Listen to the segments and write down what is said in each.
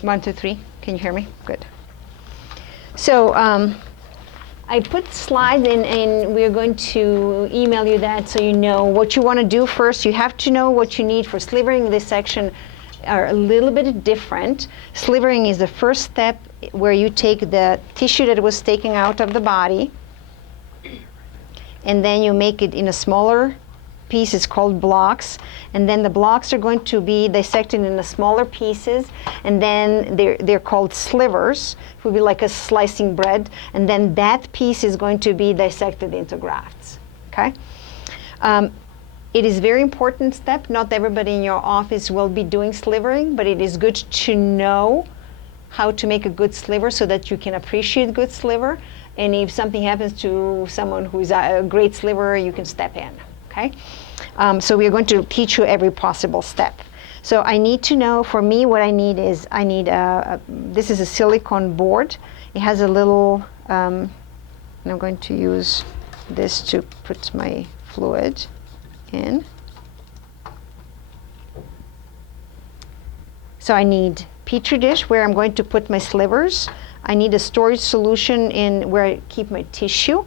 1, 2, 3. Can you hear me? Good. So I put slides in, and we're going to email you that so you know what you want to do first. You have to know what you need for slivering. This section are a little bit different. Slivering is the first step where you take the tissue that was taken out of the body, and then you make it in a smaller piece. It's called blocks, and then the blocks are going to be dissected into smaller pieces, and then they're called slivers. It would be like a slicing bread, and then that piece is going to be dissected into grafts. Okay. It is a very important step. Not everybody in your office will be doing slivering, but it is good to know how to make a good sliver so that you can appreciate good sliver. And if something happens to someone who is a great sliver, you can step in. Okay? So we are going to teach you every possible step. So I need to know, for me, what I need is, this is a silicone board. It has a little, and I'm going to use this to put my fluid in. So I need Petri dish where I'm going to put my slivers. I need a storage solution in where I keep my tissue.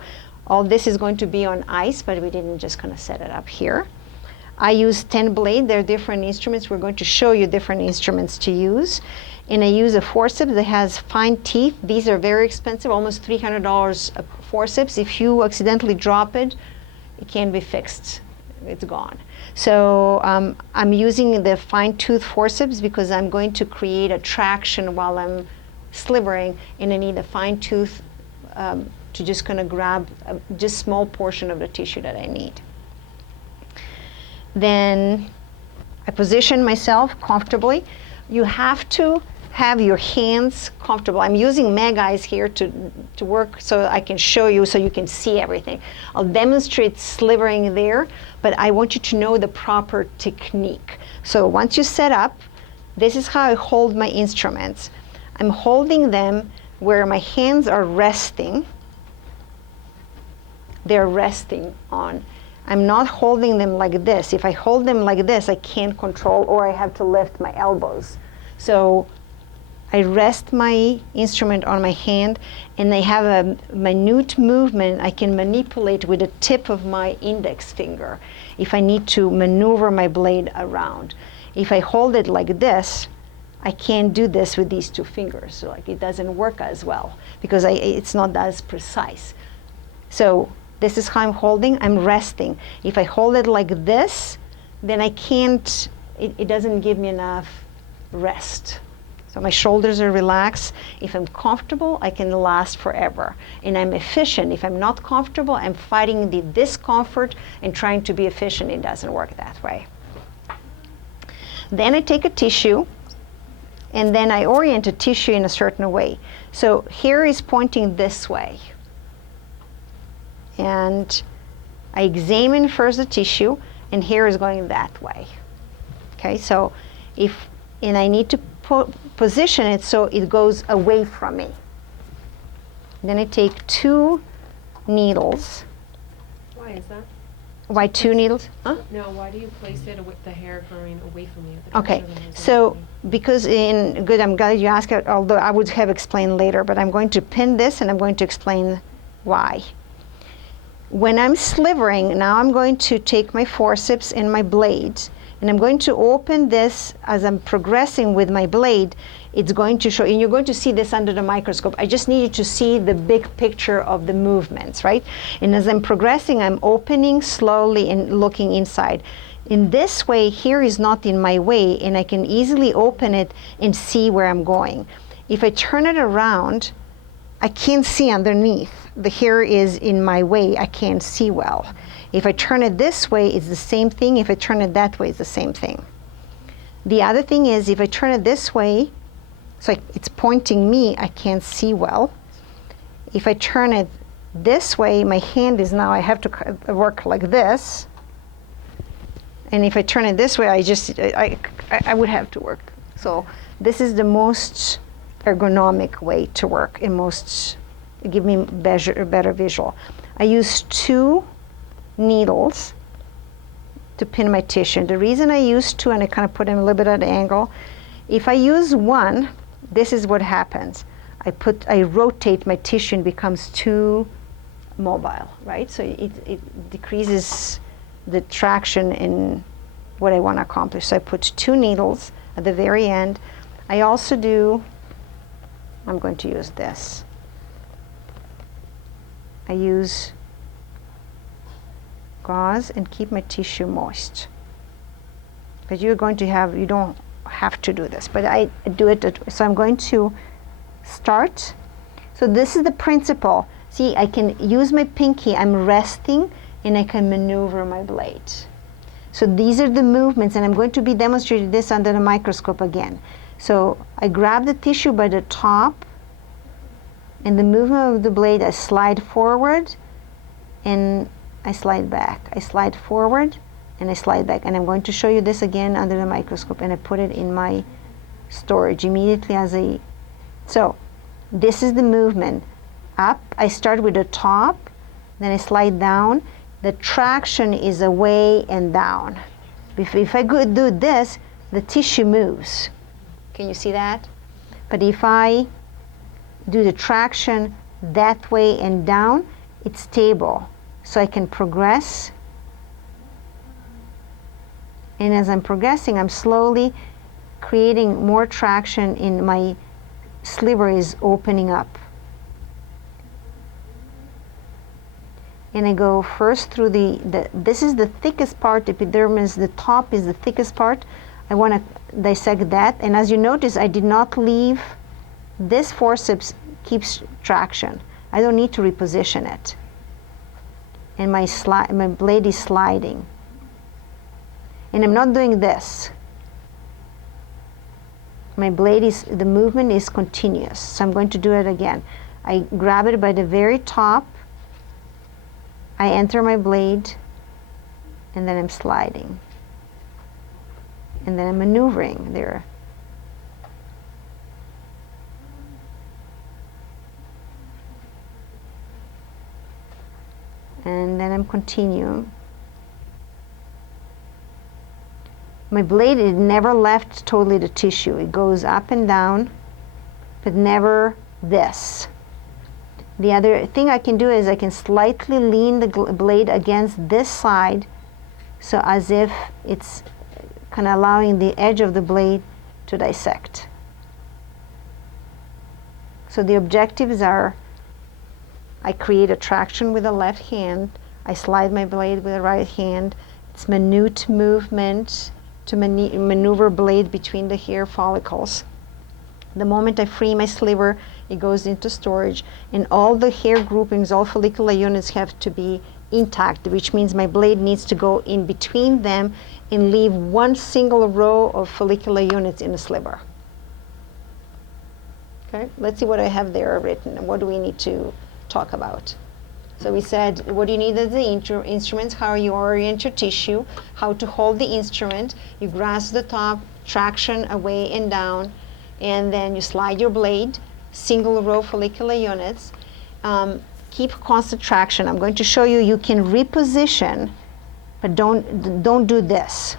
All this is going to be on ice, but we didn't just kind of set it up here. I use 10 blade. They're different instruments. We're going to show you different instruments to use. And I use a forceps that has fine teeth. These are very expensive, almost $300 a forceps. If you accidentally drop it, it can't be fixed. It's gone. So I'm using the fine tooth forceps because I'm going to create a traction while I'm slivering, and I need a fine tooth to just kind of grab just small portion of the tissue that I need. Then I position myself comfortably. You have to have your hands comfortable. I'm using mag eyes here to work so I can show you so you can see everything. I'll demonstrate slivering there, but I want you to know the proper technique. So once you set up, this is how I hold my instruments. I'm holding them where my hands are resting. They're resting on. I'm not holding them like this. If I hold them like this, I can't control, or I have to lift my elbows. So I rest my instrument on my hand, and I have a minute movement I can manipulate with the tip of my index finger if I need to maneuver my blade around. If I hold it like this, I can't do this with these two fingers. So like it doesn't work as well because it's not as precise. So this is how I'm holding. I'm resting. If I hold it like this, then I can't, it doesn't give me enough rest. So my shoulders are relaxed. If I'm comfortable, I can last forever. And I'm efficient. If I'm not comfortable, I'm fighting the discomfort and trying to be efficient. It doesn't work that way. Then I take a tissue, and then I orient a tissue in a certain way. So here is pointing this way. And I examine first the tissue, and here is going that way. Okay, so and I need to position it so it goes away from me. Then I take 2 needles. Why is that? Why 2 needles? Huh? No, why do you place it with the hair growing away from you? Okay, so because I'm glad you asked it, although I would have explained later, but I'm going to pin this and I'm going to explain why. When I'm slivering, now I'm going to take my forceps and my blade, and I'm going to open this as I'm progressing with my blade. It's going to show, and you're going to see this under the microscope. I just need you to see the big picture of the movements, right? And as I'm progressing, I'm opening slowly and looking inside. In this way, here is not in my way, and I can easily open it and see where I'm going. If I turn it around, I can't see underneath. The hair is in my way. I can't see well. If I turn it this way, it's the same thing. If I turn it that way, it's the same thing. The other thing is, if I turn it this way, so it's pointing me, I can't see well. If I turn it this way, my hand is now, I have to work like this. And if I turn it this way, I would have to work. So this is the most ergonomic way to work, and give me better visual. I use 2 needles to pin my tissue. And the reason I use 2, and I kind of put them a little bit at an angle, if I use 1, this is what happens. I rotate my tissue and becomes too mobile, right? So it decreases the traction in what I want to accomplish. So I put 2 needles at the very end. I also do, I'm going to use this. I use gauze and keep my tissue moist. But you don't have to do this, but I do it. So I'm going to start. So this is the principle. See, I can use my pinky, I'm resting, and I can maneuver my blade. So these are the movements, and I'm going to be demonstrating this under the microscope again. So I grab the tissue by the top, and the movement of the blade, I slide forward, and I slide back. I slide forward, and I slide back. And I'm going to show you this again under the microscope, and I put it in my storage immediately as so this is the movement. Up, I start with the top, then I slide down. The traction is away and down. If I do this, the tissue moves. Can you see that? But if I do the traction that way and down, it's stable. So I can progress. And as I'm progressing, I'm slowly creating more traction in my sliver is opening up. And I go first through this is the thickest part, epidermis, the top is the thickest part. I want to dissect that. And as you notice, I did not leave, this forceps keeps traction. I don't need to reposition it. And my blade is sliding. And I'm not doing this. My blade the movement is continuous. So I'm going to do it again. I grab it by the very top. I enter my blade, and then I'm sliding. And then I'm maneuvering there. And then I'm continuing. My blade, it never left totally the tissue. It goes up and down, but never this. The other thing I can do is I can slightly lean the blade against this side, so as if it's kind of allowing the edge of the blade to dissect. So the objectives are, I create a traction with the left hand, I slide my blade with the right hand. It's minute movement to maneuver blade between the hair follicles. The moment I free my sliver, it goes into storage, and all the hair groupings, all follicular units have to be intact, which means my blade needs to go in between them and leave one single row of follicular units in the sliver. Okay, let's see what I have there written, and what do we need to talk about. So we said, what do you need as the instruments, how you orient your tissue, how to hold the instrument, you grasp the top, traction away and down, and then you slide your blade, single row follicular units. Keep constant traction. I'm going to show you, you can reposition, but don't do this.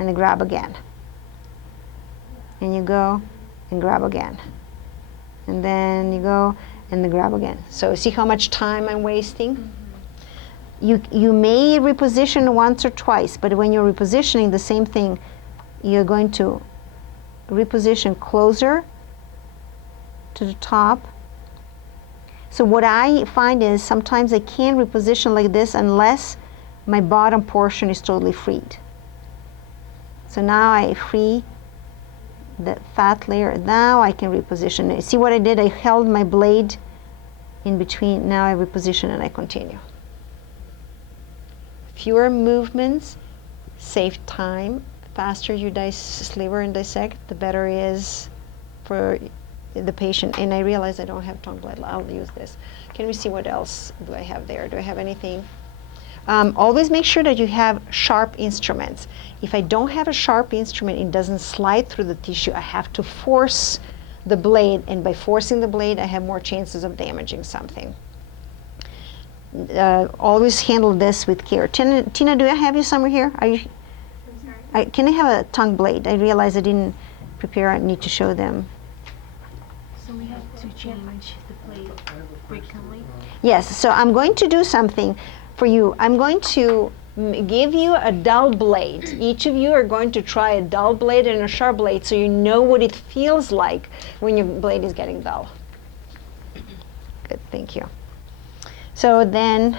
And then grab again. And you go and grab again. And then you go and then grab again. So see how much time I'm wasting? Mm-hmm. You may reposition once or twice, but when you're repositioning the same thing, you're going to reposition closer to the top. So what I find is sometimes I can't reposition like this unless my bottom portion is totally freed. So now I free the fat layer. Now I can reposition it. See what I did? I held my blade in between. Now I reposition and I continue. Fewer movements, save time. Faster you sliver and dissect, the better it is for the patient. And I realize I don't have tongue blade. I'll use this. Can we see what else do I have there? Do I have anything? Always make sure that you have sharp instruments. If I don't have a sharp instrument, it doesn't slide through the tissue. I have to force the blade, and by forcing the blade, I have more chances of damaging something. Always handle this with care. Tina, do I have you somewhere here? Are you? Can I have a tongue blade? I realize I didn't prepare, I need to show them. So we have to change the plate frequently? Yes, so I'm going to do something for you. I'm going to give you a dull blade. Each of you are going to try a dull blade and a sharp blade so you know what it feels like when your blade is getting dull. Good, thank you. So then,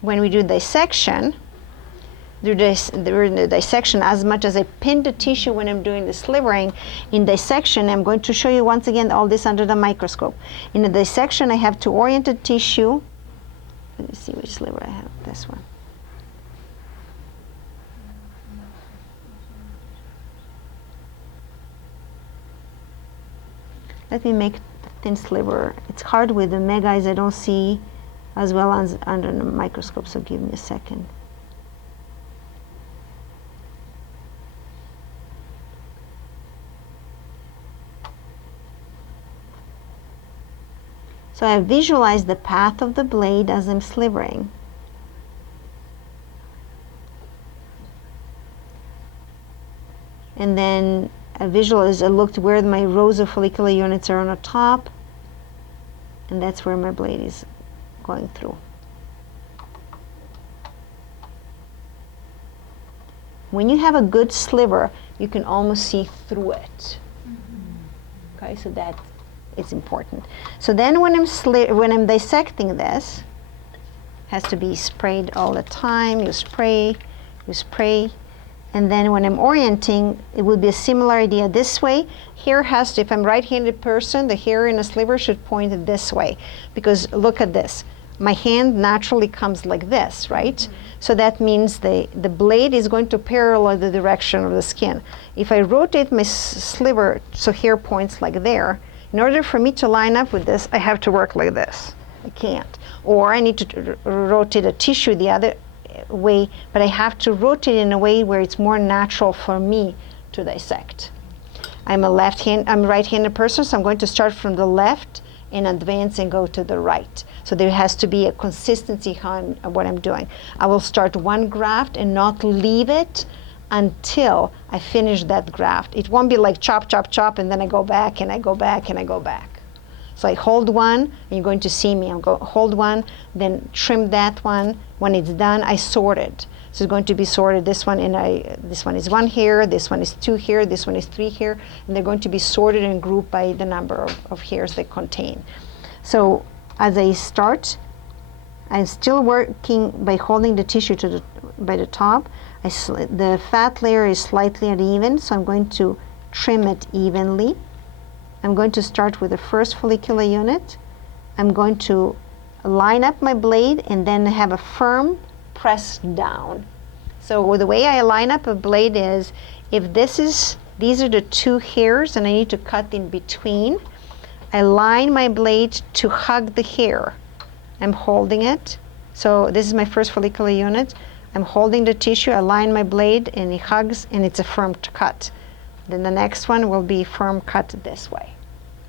when we do dissection, during the dissection, as much as I pin the tissue when I'm doing the slivering, in dissection, I'm going to show you once again all this under the microscope. In the dissection, I have to orient the tissue. Let me see which sliver I have. This one. Let me make the thin sliver. It's hard with the megas. I don't see as well as under the microscope, so give me a second. So I visualize the path of the blade as I'm slivering. And then I visualize, I looked where my rows of follicular units are on the top, and that's where my blade is going through. When you have a good sliver, you can almost see through it. Okay, so that is important. So then when I'm dissecting this, has to be sprayed all the time. You spray, and then when I'm orienting, it will be a similar idea this way. Hair has to, if I'm a right-handed person, the hair in a sliver should point this way, because look at this. My hand naturally comes like this, right? Mm-hmm. So that means the blade is going to parallel the direction of the skin. If I rotate my sliver so hair points like there, in order for me to line up with this, I have to work like this. I can't. Or I need to rotate a tissue the other way, but I have to rotate in a way where it's more natural for me to dissect. I'm a right-handed person, so I'm going to start from the left and advance and go to the right. So there has to be a consistency what I'm doing. I will start one graft and not leave it until I finish that graft. It won't be like chop, chop, chop, and then I go back and I go back and I go back. So I hold one, and you're going to see me. Hold one, then trim that one. When it's done, I sort it. So it's going to be sorted. This one this one is 1 hair. This one is 2 hair. This one is 3 hair, and they're going to be sorted and grouped by the number of hairs they contain. So as I start, I'm still working by holding the tissue by the top. The fat layer is slightly uneven, so I'm going to trim it evenly. I'm going to start with the first follicular unit. I'm going to line up my blade and then have a firm press down. So the way I line up a blade is, if these are the 2 hairs and I need to cut in between, I line my blade to hug the hair. I'm holding it. So this is my first follicular unit. I'm holding the tissue, I line my blade, and it hugs, and it's a firm cut. Then the next one will be firm cut this way.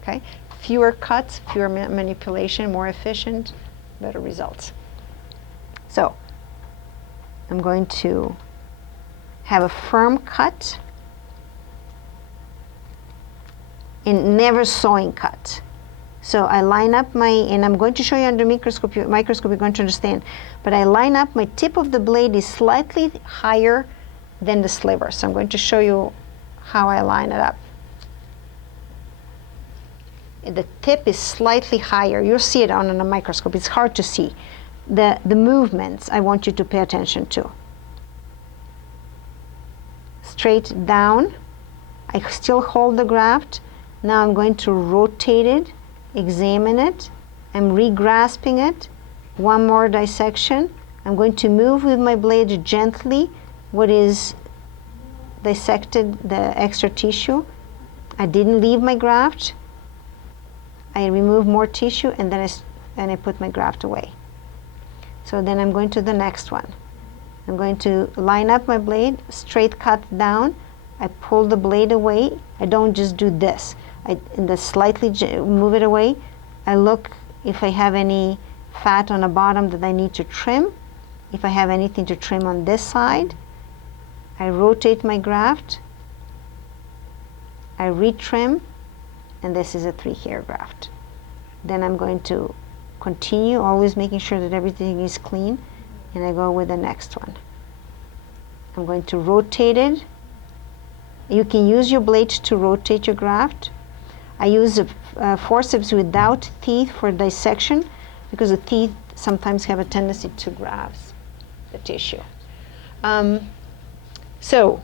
Okay? Fewer cuts, fewer manipulation, more efficient, better results. So I'm going to have a firm cut and never sewing cut. So I line up and I'm going to show you under microscope you're going to understand, but I line up, my tip of the blade is slightly higher than the sliver. So I'm going to show you how I line it up. The tip is slightly higher. You'll see it on a microscope. It's hard to see. The movements I want you to pay attention to. Straight down. I still hold the graft. Now I'm going to rotate it, examine it. I'm re-grasping it. One more dissection. I'm going to move with my blade gently what is dissected, the extra tissue. I didn't leave my graft. I remove more tissue, and then I put my graft away. So then I'm going to the next one. I'm going to line up my blade, straight cut down. I pull the blade away. I don't just do this. Slightly move it away. I look if I have any fat on the bottom that I need to trim. If I have anything to trim on this side, I rotate my graft, I retrim, and this is a 3-hair graft. Then I'm going to continue, always making sure that everything is clean, and I go with the next one. I'm going to rotate it. You can use your blade to rotate your graft. I use a forceps without teeth for dissection because the teeth sometimes have a tendency to grasp the tissue. So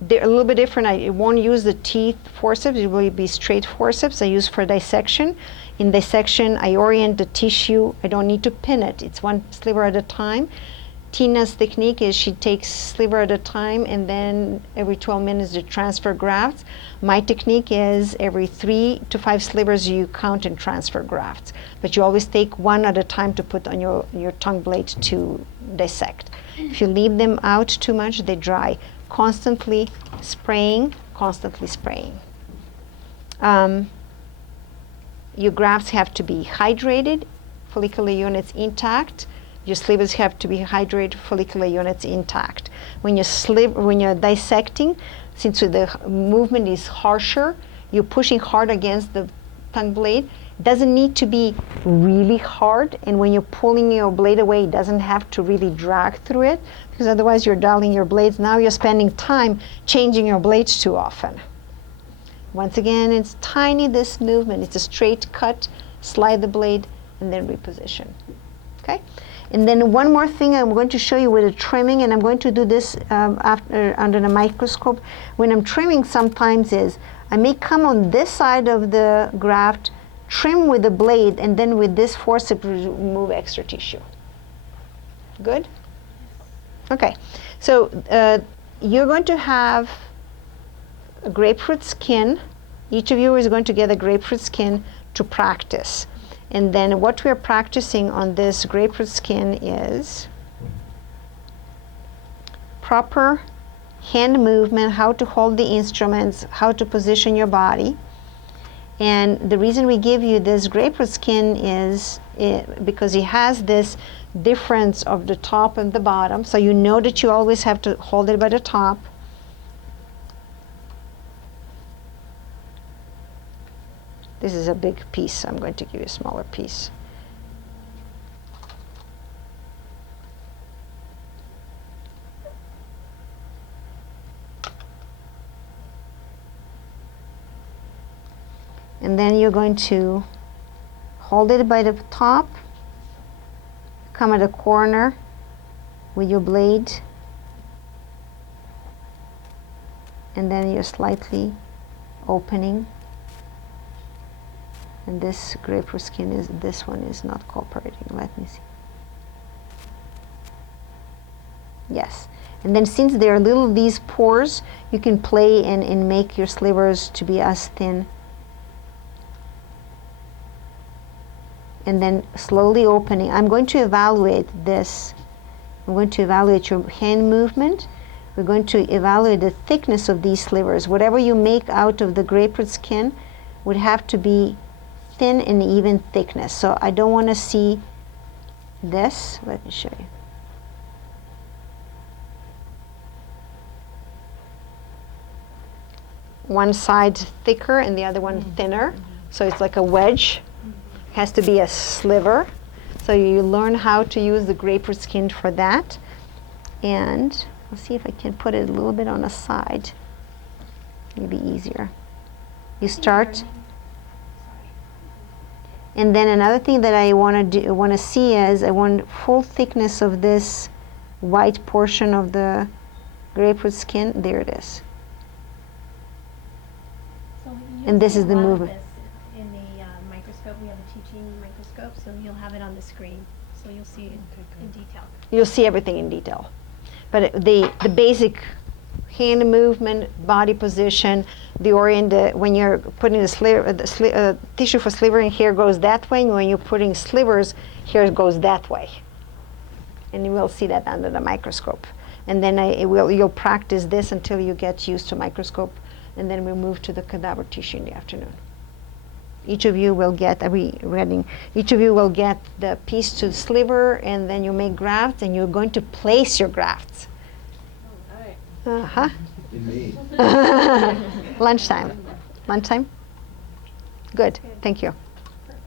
they're a little bit different. I won't use the teeth forceps. It will be straight forceps I use for dissection. In dissection, I orient the tissue. I don't need to pin it. It's one sliver at a time. Tina's technique is she takes sliver at a time, and then every 12 minutes to transfer grafts. My technique is every 3 to 5 slivers you count and transfer grafts. But you always take one at a time to put on your tongue blade to dissect. If you leave them out too much, they dry. Constantly spraying, constantly spraying. Your grafts have to be hydrated, follicular units intact. Your slivers have to be hydrated, follicular units intact. When you're dissecting, since the movement is harsher, you're pushing hard against the tongue blade. It doesn't need to be really hard, and when you're pulling your blade away, it doesn't have to really drag through it, because otherwise you're dulling your blades. Now you're spending time changing your blades too often. Once again, it's tiny, this movement. It's a straight cut, slide the blade, and then reposition. Okay? And then one more thing I'm going to show you with the trimming, and I'm going to do this under the microscope. When I'm trimming sometimes is, I may come on this side of the graft, trim with the blade, and then with this forceps remove extra tissue. Good? Okay, so you're going to have a grapefruit skin. Each of you is going to get a grapefruit skin to practice. And then what we're practicing on this grapefruit skin is proper hand movement, how to hold the instruments, how to position your body. And the reason we give you this grapefruit skin is because it has this difference of the top and the bottom. So you know that you always have to hold it by the top. This is a big piece. I'm going to give you a smaller piece. And then you're going to hold it by the top, come at the corner with your blade, and then you're slightly opening. And this grapefruit skin is, this one is not cooperating. Let me see. Yes. And then since there are little these pores, you can play and make your slivers to be as thin. And then slowly opening. I'm going to evaluate this. I'm going to evaluate your hand movement. We're going to evaluate the thickness of these slivers. Whatever you make out of the grapefruit skin would have to be thin and even thickness. So I don't want to see this. Let me show you. One side thicker and the other one thinner. So it's like a wedge. It has to be a sliver. So you learn how to use the grapefruit skin for that. And I'll see if I can put it a little bit on the side. Maybe easier. You start. And then another thing that I want to see is I want full thickness of this white portion of the grapefruit skin. There it is. So And this is the movement. movement. In the microscope, we have a teaching microscope, so you'll have it on the screen, so you'll see it in detail. You'll see everything in detail. But the basic hand movement, body position, the orient, when you're putting the tissue for slivering, hair goes that way, and when you're putting slivers, hair goes that way. And you will see that under the microscope. And then you'll practice this until you get used to microscope, and then we'll move to the cadaver tissue in the afternoon. Each of you will get, each of you will get the piece to the sliver, and then you make grafts, and you're going to place your grafts. Uh-huh. In me. Lunchtime. Lunchtime? Good. Thank you.